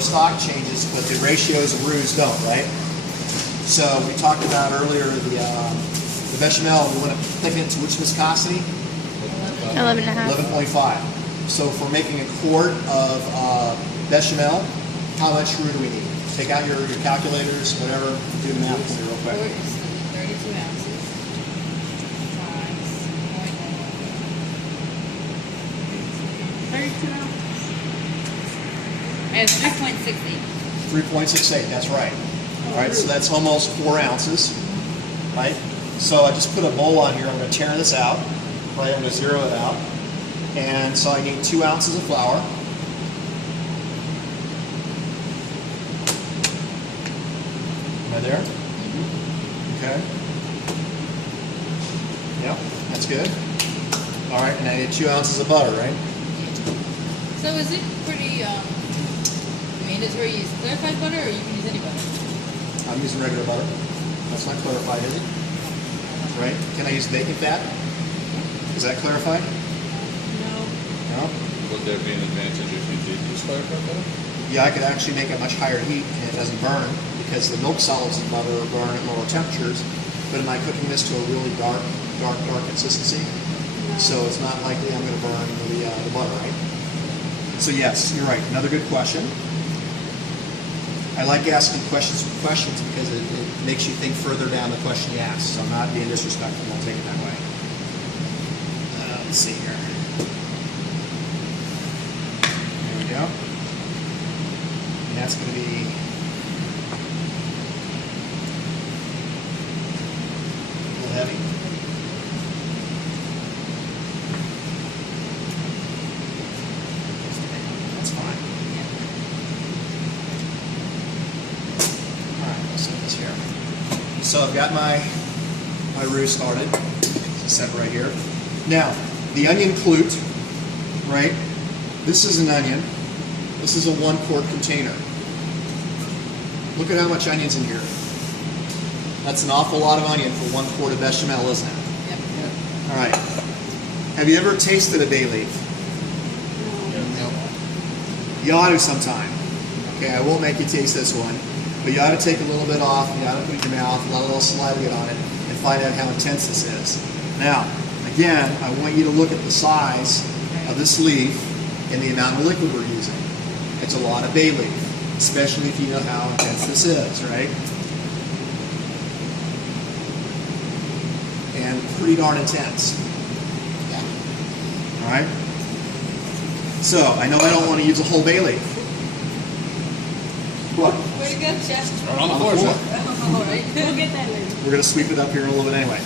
our stock changes, but the ratios of roux don't, right? So we talked about earlier the bechamel, we want to thicken it to which viscosity? 11.5. 11.5. So if we're making a quart of bechamel, how much roux do we need? Take out your calculators, whatever, do the math for me real quick. 32 ounces times 32 ounces. It's 3.68. 3.68, that's right. All right, so that's almost 4 ounces, right? So I just put a bowl on here. I'm going to tear this out, right? I'm going to zero it out. And so I need 2 ounces of flour. Am I there? Okay. Yep, that's good. All right, and I need 2 ounces of butter, right? So is it pretty, I mean, is where you use clarified butter or you can use any butter? I'm using regular butter. That's not clarified, is it? Right? Can I use bacon fat? Is that clarified? No. No? Would there be an advantage if you did use clarified butter? Yeah, I could actually make a much higher heat and it doesn't burn because the milk solids in butter burn at lower temperatures. But am I cooking this to a really dark consistency? No. So it's not likely I'm going to burn the butter, right? So yes, you're right. Another good question. I like asking questions because it makes you think further down the question you ask. So I'm not being disrespectful. I'll take it that way. Let's see here. There we go. And that's going to be a little heavy. That's fine. All right, I'll set this here. So I've got my roux started. It's set right here. Now, the onion clute, right? This is an onion. This is a 1 quart container. Look at how much onion's in here. That's an awful lot of onion for 1 quart of bechamel, isn't it? Yep. All right. Have you ever tasted a bay leaf? No. You ought to sometime. Okay, I won't make you taste this one, but you ought to take a little bit off, you ought to put it in your mouth, let a little saliva get on it, and find out how intense this is. Now, again, I want you to look at the size of this leaf and the amount of liquid we're using. It's a lot of bay leaf, especially if you know how intense this is, right? And pretty darn intense. All right? So, I know I don't want to use a whole bay leaf. What? Where you go, Chef? On the floor, sir. All right. We'll get that later. We're going to sweep it up here in a little bit anyway.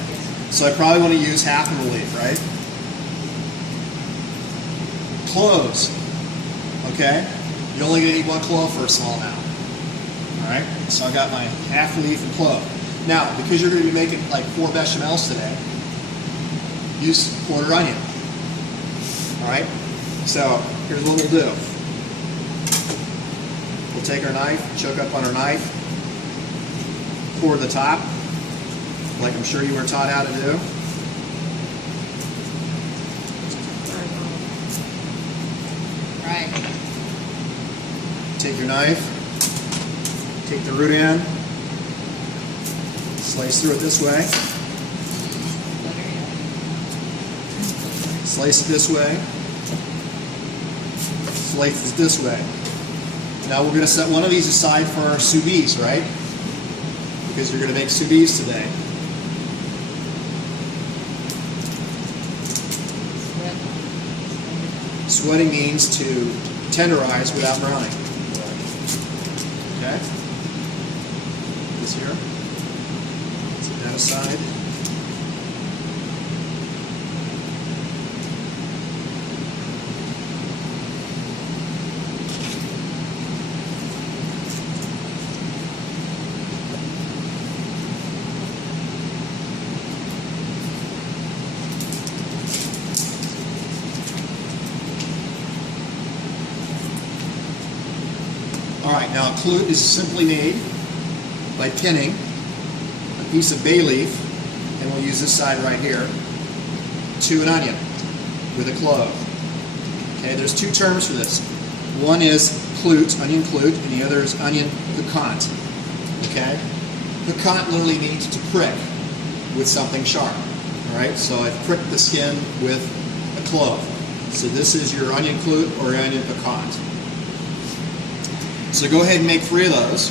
So I probably want to use half of the leaf, right? Cloves. Okay? You're only going to need 1 clove for a small amount. Alright? So I got my half leaf and clove. Now, because you're going to be making like 4 bechamels today, use quarter onion. Alright? So here's what we'll do. We'll take our knife, choke up on our knife, pour the top, like I'm sure you were taught how to do. Right. Take your knife, take the root in, slice through it this way, slice it this way, slice it this way. Now we're going to set one of these aside for our soubise, right? Because you're going to make soubise today. Sweating means to tenderize without browning. Okay? This here. Set that aside. Alright, now a clute is simply made by pinning a piece of bay leaf, and we'll use this side right here, to an onion with a clove. Okay, there's 2 terms for this. One is onion clute, and the other is onion piquant. Okay? Piquant literally means to prick with something sharp. All right? So I've pricked the skin with a clove. So this is your onion clute or onion piquant. So go ahead and make 3 of those.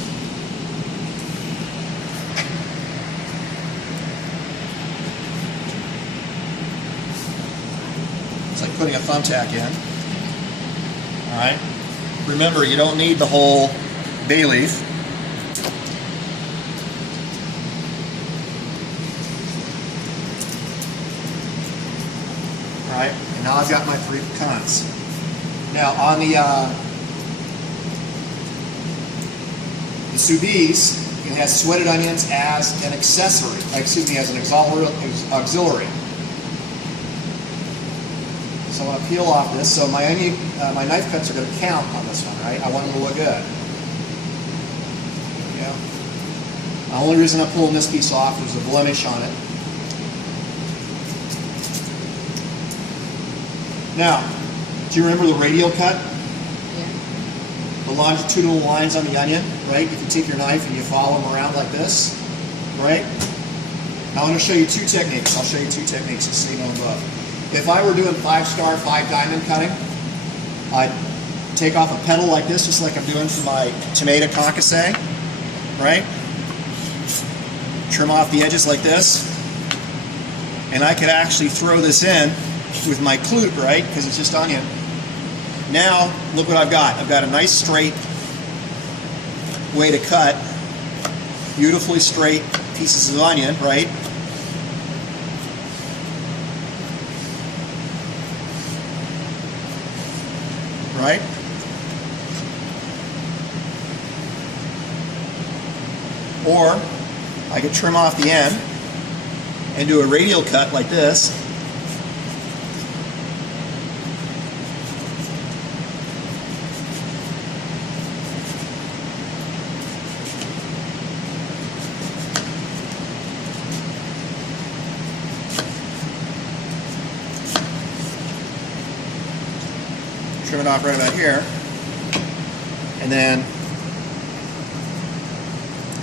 It's like putting a thumbtack in. All right. Remember, you don't need the whole bay leaf. All right. And now I've got my 3 pecans. Now on the Soubise, it has sweated onions as an accessory. Excuse me, as an auxiliary. So I want to peel off this. So my onion, my knife cuts are going to count on this one, right? I want them to look good. Yeah. The only reason I'm pulling this piece off is a blemish on it. Now, do you remember the radial cut? Yeah. The longitudinal lines on the onion, right? If you take your knife and you follow them around like this, right? Now I'm going to show you 2 techniques. I'll show you 2 techniques to see them both. If I were doing 5-star, 5-diamond cutting, I'd take off a petal like this, just like I'm doing for my tomato concasse, right? Trim off the edges like this, and I could actually throw this in with my clute, right? Because it's just onion. Now, look what I've got. I've got a nice straight way to cut beautifully straight pieces of onion, right? Right? Or I could trim off the end and do a radial cut like this. Trim it off right about here, and then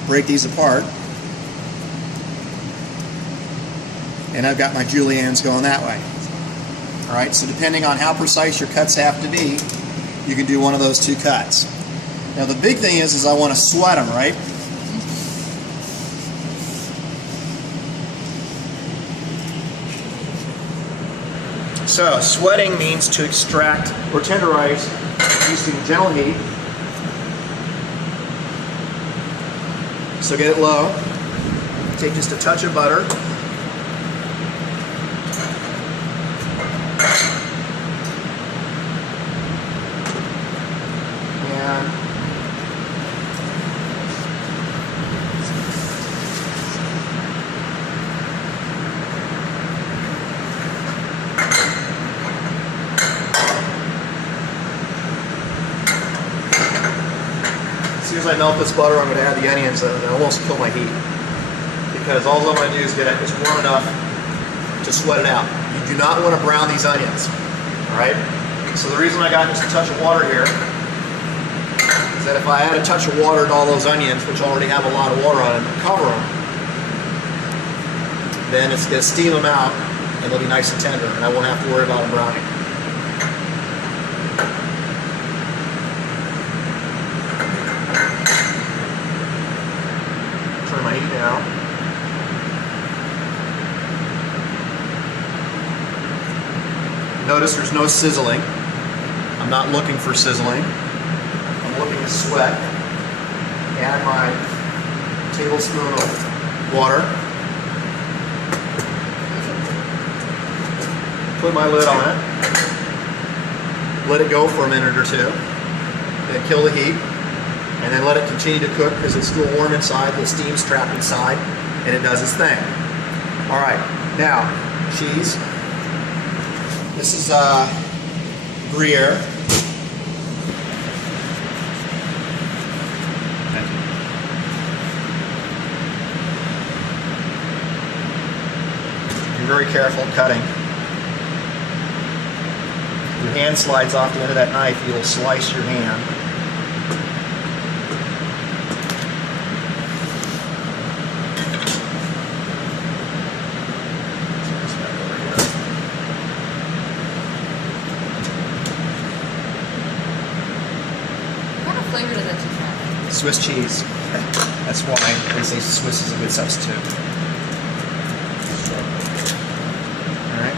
break these apart, and I've got my juliennes going that way. All right, so depending on how precise your cuts have to be, you can do one of those 2 cuts. Now the big thing is I want to sweat them, right? So sweating means to extract or tenderize using gentle heat. So get it low. Take just a touch of butter. And as soon as I melt this butter, I'm going to add the onions and almost kill my heat. Because all I'm going to do is get it just warm enough to sweat it out. You do not want to brown these onions. Alright? So the reason I got just a touch of water here is that if I add a touch of water to all those onions, which already have a lot of water on them, and cover them, then it's going to steam them out and they'll be nice and tender, and I won't have to worry about them browning. Turn my heat down. Notice there's no sizzling. I'm not looking for sizzling. I'm looking to sweat. Add my tablespoon of water. Put my lid on it. Let it go for a minute or 2. Then kill the heat. And then let it continue to cook because it's still warm inside, the steam's trapped inside, and it does its thing. Alright, now, cheese. This is Gruyere. Be very careful cutting. Your hand slides off the end of that knife, you'll slice your hand. flavor does that cheese have? Swiss cheese. That's why they say Swiss is a good substitute. All right.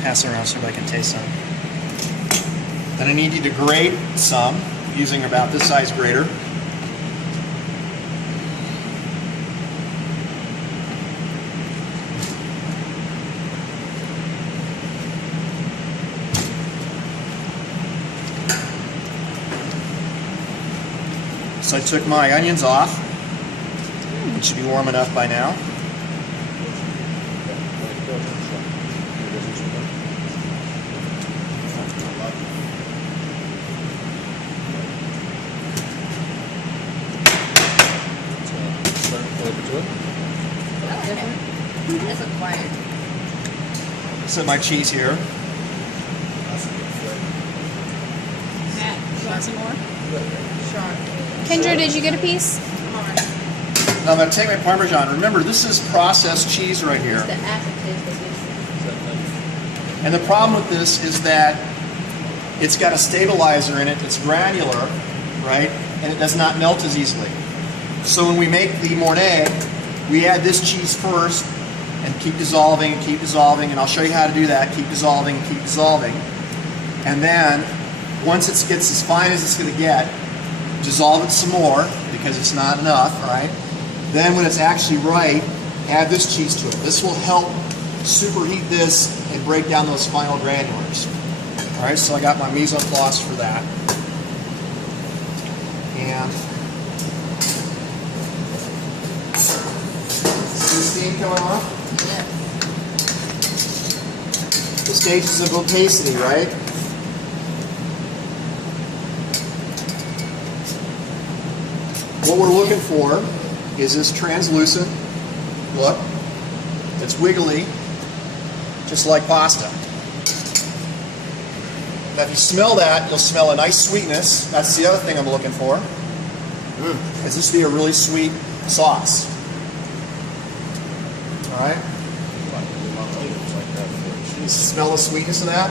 Pass it around so everybody can taste some. Then I need you to grate some using about this size grater. So I took my onions off. It should be warm enough by now. That's acquired. Set my cheese here. Matt, you want some more? Sharp. Kendra, did you get a piece? Now I'm going to take my Parmesan. Remember, this is processed cheese right here. The aftertaste that gets it. And the problem with this is that it's got a stabilizer in it. It's granular, right? And it does not melt as easily. So when we make the Mornay, we add this cheese first and keep dissolving, and I'll show you how to do that. Keep dissolving, and then once it gets as fine as it's going to get, dissolve it some more because it's not enough, right? Then when it's actually right, add this cheese to it. This will help superheat this and break down those final granulars. All right, so I got my mise en place for that, and see the steam coming off. Yeah. The stages of opacity, right? What we're looking for is this translucent look. It's wiggly, just like pasta. Now if you smell that, you'll smell a nice sweetness. That's the other thing I'm looking for. Is this be a really sweet sauce. All right? You smell the sweetness of that?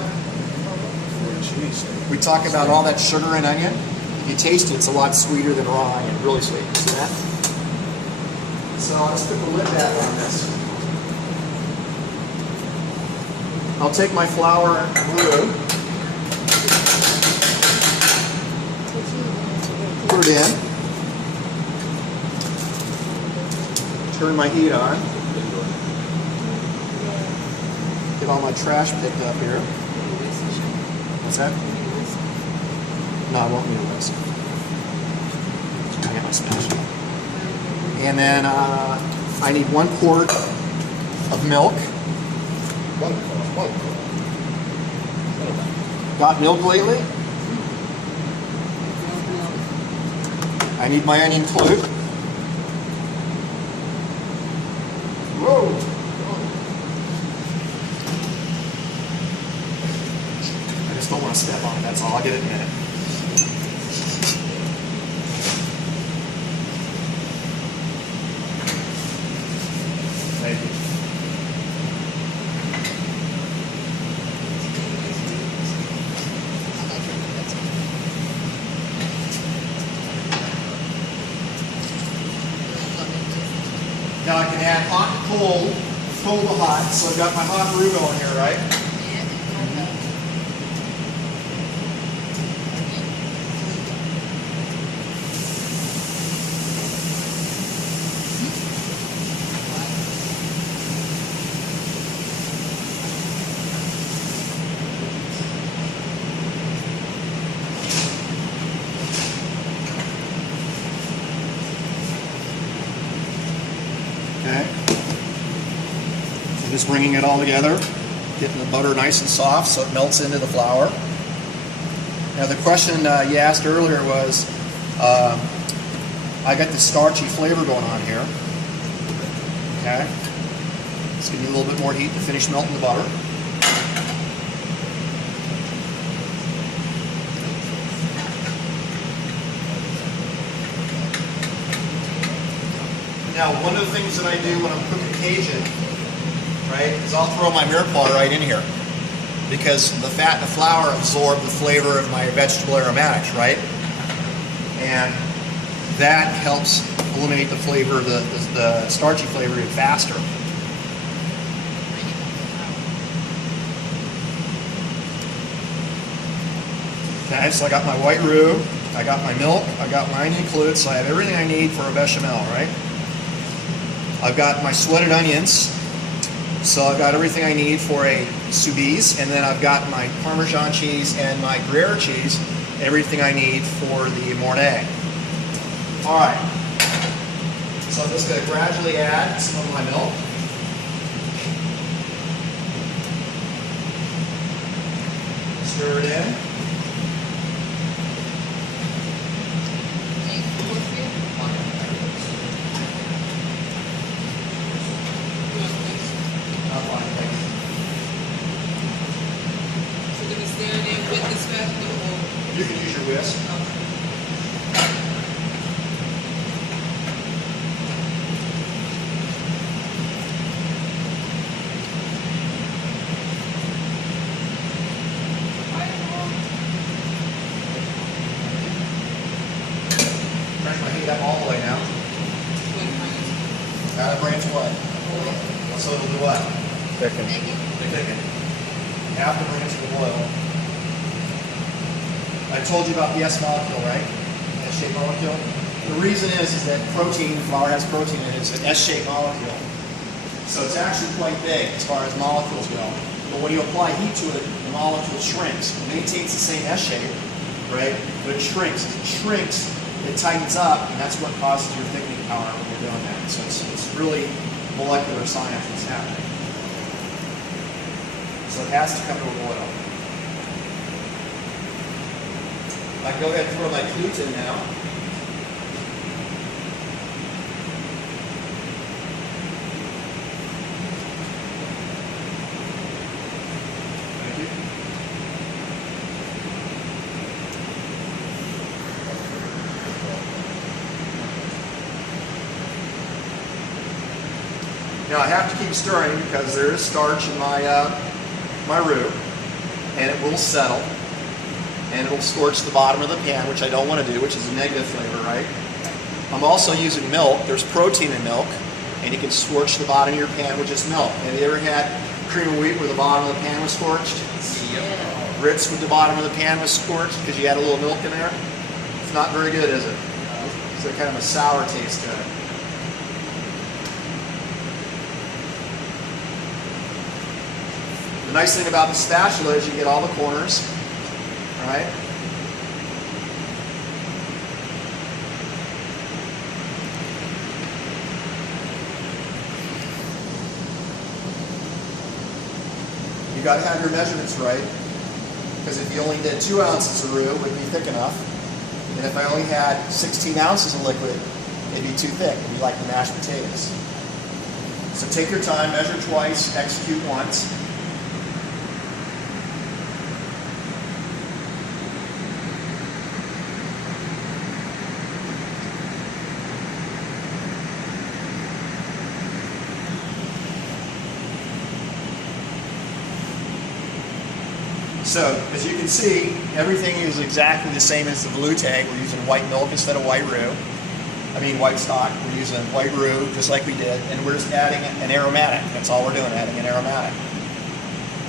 We talk about all that sugar and onion. If you taste it, it's a lot sweeter than raw onion. Really sweet. See that? So let's put the lid back on this. I'll take my flour glue, put it in, turn my heat on, get all my trash picked up here. What's that? No, I won't need a whisk. I got my spatula. And then I need 1 quart of milk. Got milk lately? I need my onion clue. Whoa! I just don't want to step on it, that's all. I'll get it in a minute. Thank you. Now I can add hot and cold, cold to hot. So I've got my hot brew going here, right? Okay. So just bringing it all together, getting the butter nice and soft so it melts into the flour. Now the question you asked earlier was, I got this starchy flavor going on here. Okay. Let's give you a little bit more heat to finish melting the butter. Now, one of the things that I do when I'm cooking Cajun, right, is I'll throw my mirepoix right in here because the fat and the flour absorb the flavor of my vegetable aromatics, right? And that helps eliminate the flavor, the starchy flavor even faster. Okay, so I got my white roux, I got my milk, I got my onion included, so I have everything I need for a bechamel, right? I've got my sweated onions, so I've got everything I need for a Soubise, and then I've got my Parmesan cheese and my Gruyere cheese, everything I need for the Mornay. All right, so I'm just going to gradually add some of my milk. Stir it in. You can use your whisk. Crank my heat up all the way now. Gotta bring it to what? So it'll do what? Thicken. Thicken. You have to bring it to the boil. I told you about the S molecule, right? S-shaped molecule. The reason is that protein, flour has protein in it, it's an S-shaped molecule. So it's actually quite big as far as molecules go. But when you apply heat to it, the molecule shrinks. It maintains the same S shape, right? But it shrinks. As it shrinks, it tightens up, and that's what causes your thickening power when you're doing that. So it's really molecular science that's happening. So it has to come to a boil. I can go ahead and throw my gluten in now. Thank you. Now I have to keep stirring because there is starch in my my roux, and it will settle. And it'll scorch the bottom of the pan, which I don't want to do, which is a negative flavor, right? I'm also using milk. There's protein in milk, and you can scorch the bottom of your pan with just milk. Have you ever had cream of wheat where the bottom of the pan was scorched? Yeah. Grits with the bottom of the pan was scorched because you had a little milk in there? It's not very good, is it? It's kind of a sour taste to it. The nice thing about the spatula is you get all the corners. Right? You got to have your measurements right, because if you only did 2 ounces of roux, it would be thick enough. And if I only had 16 ounces of liquid, it'd be too thick. It'd be like the mashed potatoes. So take your time, measure twice, execute once. So, as you can see, everything is exactly the same as the veloute. We're using white milk instead of white roux. I mean white stock. We're using white roux just like we did, and we're just adding an aromatic. That's all we're doing, adding an aromatic.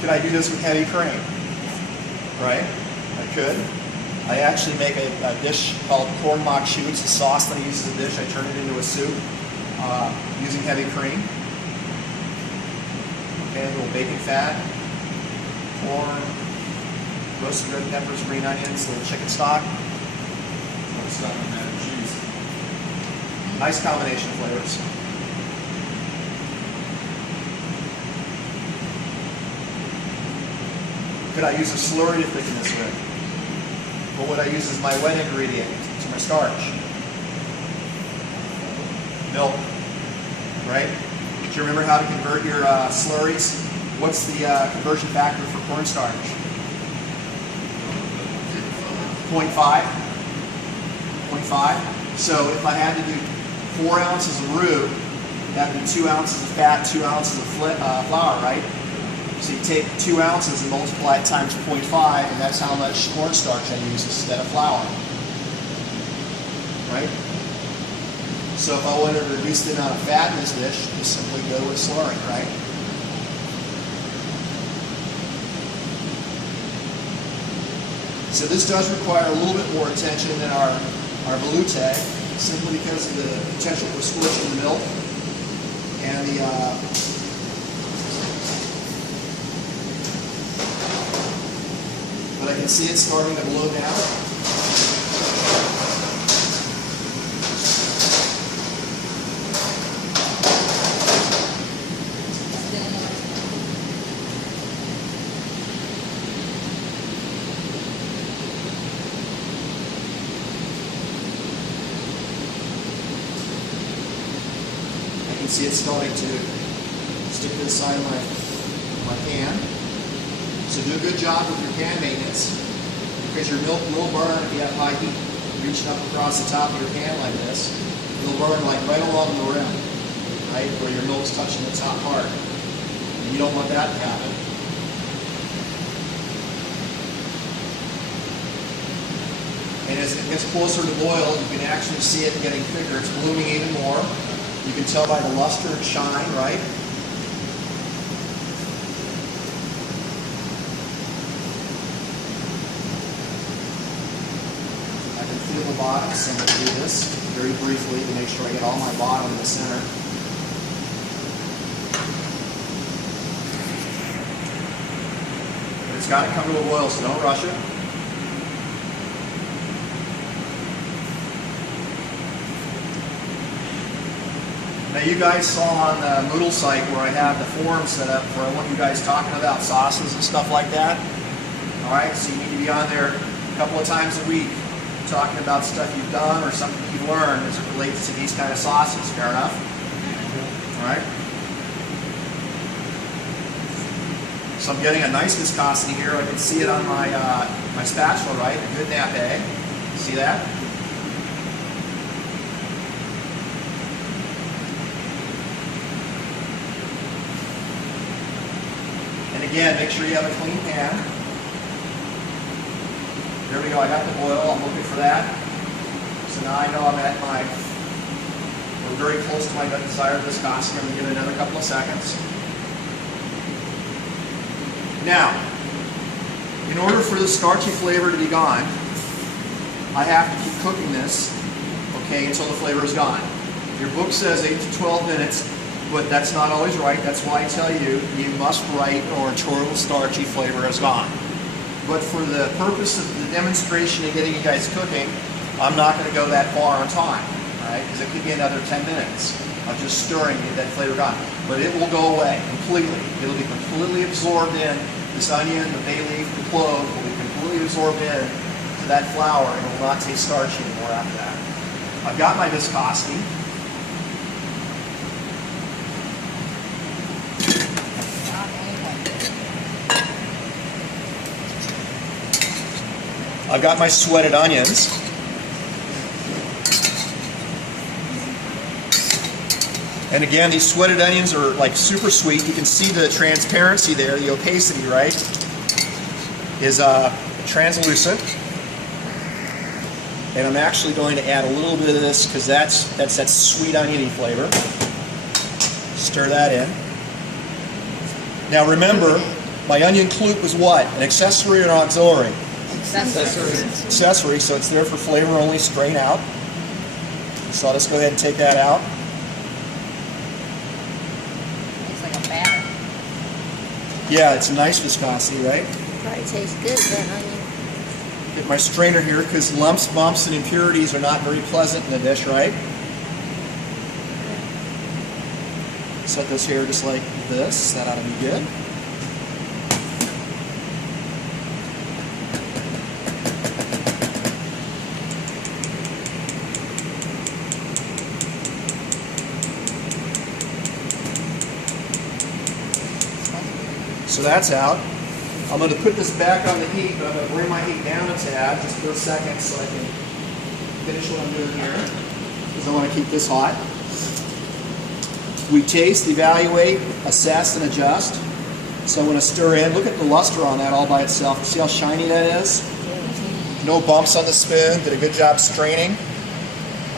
Could I do this with heavy cream? Right? I could. I actually make a dish called corn mock choux. It's a sauce that I use as a dish. I turn it into a soup using heavy cream. Okay, a little bacon fat, corn, roasted red peppers, green onions, a little chicken stock. Nice combination of flavors. Could I use a slurry to thicken this with? What would I use as my wet ingredient to my starch? Milk, right? Do you remember how to convert your slurries? What's the conversion factor for cornstarch? 0.5. 0.5. So if I had to do 4 ounces of roux, that would be 2 ounces of fat, 2 ounces of flour, right? So you take 2 ounces and multiply it times 0.5, and that's how much cornstarch I use instead of flour, right? So if I wanted to reduce the amount of fat in this dish, just simply go with slurring, right? So this does require a little bit more attention than our veloute, simply because of the potential for scorching the milk and the but I can see it starting to blow now. You can see it starting to stick to the side of my pan. So do a good job with your pan maintenance, because your milk will burn if you have high heat reaching up across the top of your pan like this. It'll burn like right along the rim, right, where your milk's touching the top part. And you don't want that to happen. And as it gets closer to boil, you can actually see it getting thicker. It's blooming even more. You can tell by the luster and shine, right? I can feel the bottom, so I'm going to do this very briefly to make sure I get all my bottom in the center. But it's got to come to a boil, so don't rush it. Now you guys saw on the Moodle site where I have the forum set up where I want you guys talking about sauces and stuff like that. Alright, so you need to be on there a couple of times a week talking about stuff you've done or something you've learned as it relates to these kind of sauces. Fair enough? Alright? So I'm getting a nice viscosity here. I can see it on my my spatula, right? A good nappe. See that? Again, make sure you have a clean pan. There we go, I got the boil, I'm looking for that. So now I know I'm at we're very close to my desired viscosity. I'm going to give it another couple of seconds. Now, in order for the starchy flavor to be gone, I have to keep cooking this, okay, until the flavor is gone. Your book says 8 to 12 minutes. But that's not always right. That's why I tell you, you must write or total starchy flavor is gone. But for the purpose of the demonstration and getting you guys cooking, I'm not going to go that far on time, right? Because it could be another 10 minutes of just stirring to get that flavor gone. But it will go away completely. It'll be completely absorbed in. This onion, the bay leaf, the clove will be completely absorbed in to that flour, and it will not taste starchy anymore after that. I've got my viscosity. I've got my sweated onions. And again, these sweated onions are like super sweet. You can see the transparency there, the opacity, right? Is translucent. And I'm actually going to add a little bit of this because that's that sweet oniony flavor. Stir that in. Now remember, my onion clute was what? An accessory or an auxiliary? Accessory, so it's there for flavor only, strain out. So I'll just go ahead and take that out. Looks like a batter. Yeah, it's a nice viscosity, right? Probably tastes good, that onion. Get my strainer here because lumps, bumps, and impurities are not very pleasant in the dish, right? Set this here just like this. That ought to be good. So that's out. I'm going to put this back on the heat, but I'm going to bring my heat down a tad just for a second so I can finish what I'm doing here. This because I want to keep this hot. We taste, evaluate, assess, and adjust. So I'm going to stir in. Look at the luster on that all by itself. See how shiny that is? No bumps on the spoon. Did a good job straining.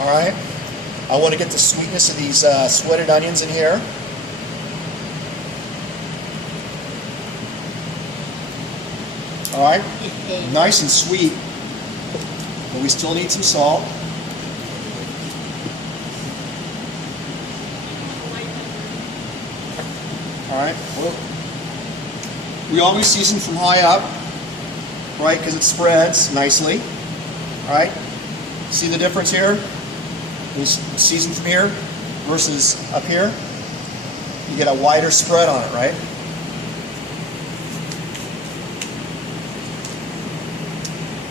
All right. I want to get the sweetness of these sweated onions in here. All right. Nice and sweet. But we still need some salt. All right. Well, we always season from high up, right? Because it spreads nicely. All right. See the difference here? We season from here versus up here. You get a wider spread on it, right?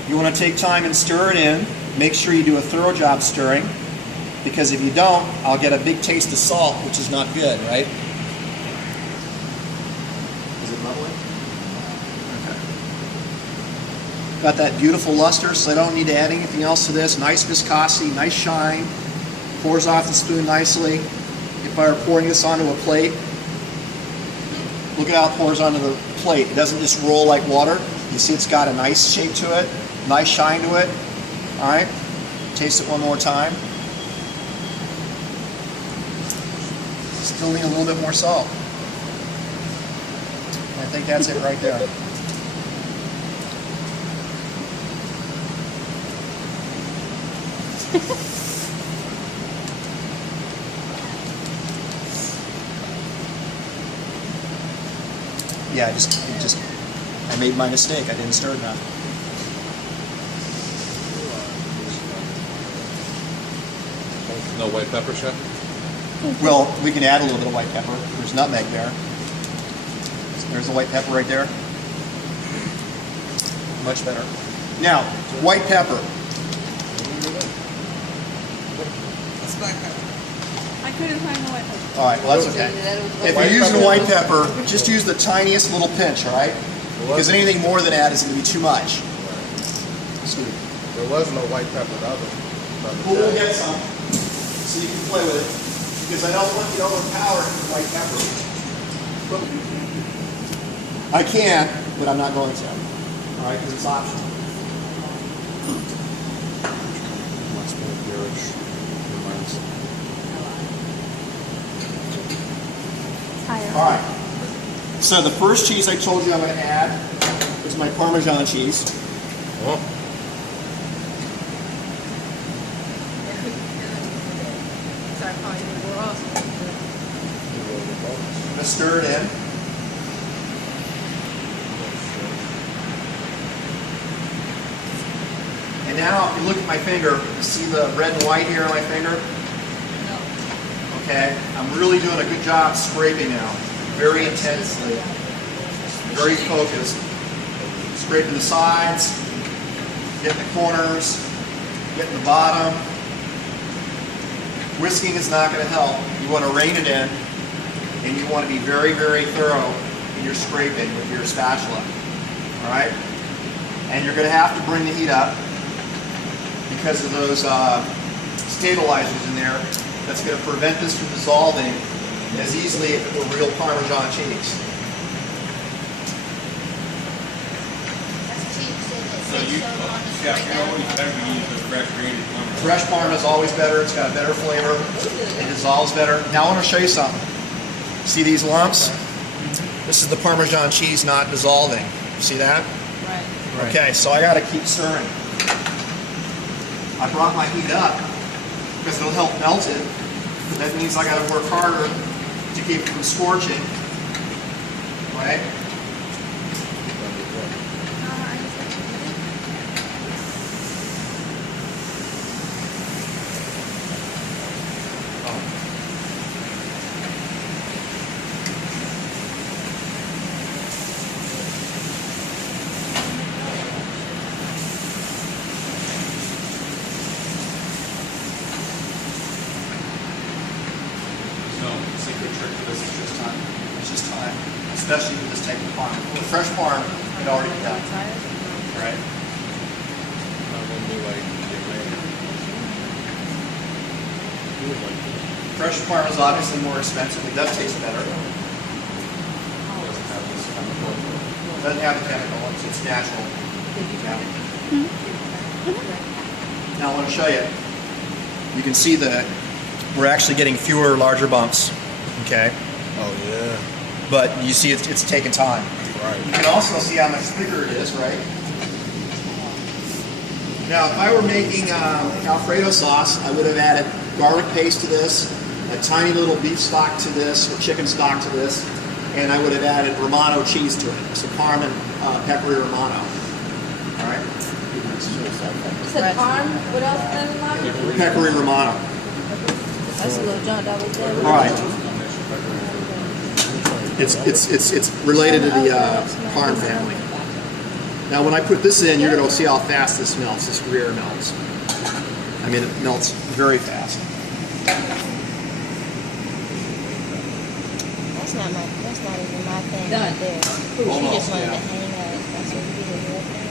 You want to take time and stir it in. Make sure you do a thorough job stirring, because if you don't, I'll get a big taste of salt, which is not good, right? Is it bubbling? Okay. Got that beautiful luster, so I don't need to add anything else to this. Nice viscosity, nice shine. Pours off the spoon nicely. If I were pouring this onto a plate, look at how it pours onto the plate. It doesn't just roll like water. You see it's got a nice shape to it, nice shine to it. All right, taste it one more time. Still need a little bit more salt. I think that's it right there. Yeah, I made my mistake. I didn't stir enough. No white pepper, chef? Well, we can add a little bit of white pepper. There's nutmeg there. There's the white pepper right there. Much better. Now, white pepper. That's black pepper. I couldn't find the white pepper. All right, well, that's okay. If you're using white pepper, just use the tiniest little pinch, all right? Because anything more than that is going to be too much. Sweet. There was no white pepper the other Well, we'll day. get some, so you can play with it. Because I don't want you to overpower it with white pepper. I can, but I'm not going to. All right, because it's optional. All right. So the first cheese I told you I'm going to add is my Parmesan cheese. Oh. I'm going to stir it in. And now, if you look at my finger, see the red and white here on my finger? Okay, I'm really doing a good job scraping now, very intensely, very focused. Scraping the sides, getting the corners, getting the bottom. Whisking is not going to help. You want to rein it in, and you want to be very, very thorough in your scraping with your spatula. All right? And you're going to have to bring the heat up because of those stabilizers in there. That's going to prevent this from dissolving as easily if it were real Parmesan cheese. So you, Yeah, you're always better to use the fresh grated Parmesan. Fresh Parm is always better. It's got a better flavor. It dissolves better. Now I want to show you something. See these lumps? This is the Parmesan cheese not dissolving. See that? Right. Okay, so I got to keep stirring. I brought my heat up because it'll help melt it. But that means I got to work harder to keep it from scorching. Right? Especially with this type of parm. With fresh parm, it already be done. Right? Not gonna be like get made. Fresh Parma is obviously more expensive. It does taste better. It doesn't have the chemical. It's natural. Now I want to show you. You can see that we're actually getting fewer, larger bumps. Okay, Oh yeah. but you see it's taking time. Right. You can also see how much thicker it is, right? Now, if I were making Alfredo sauce, I would have added garlic paste to this, a tiny little beef stock to this, or chicken stock to this, and I would have added Romano cheese to it. So Parm and peppery Romano. All right? You said parm? What else then, Mommy? Peppery Romano. That's a little junk that was there. All right. It's related to the Parm family. Now, when I put this in, you're going to see how fast this melts. This Gruyere melts. I mean, it melts very fast. That's not even my thing Done. right there. She Almost, just wanted yeah. to hang out. That's what we did.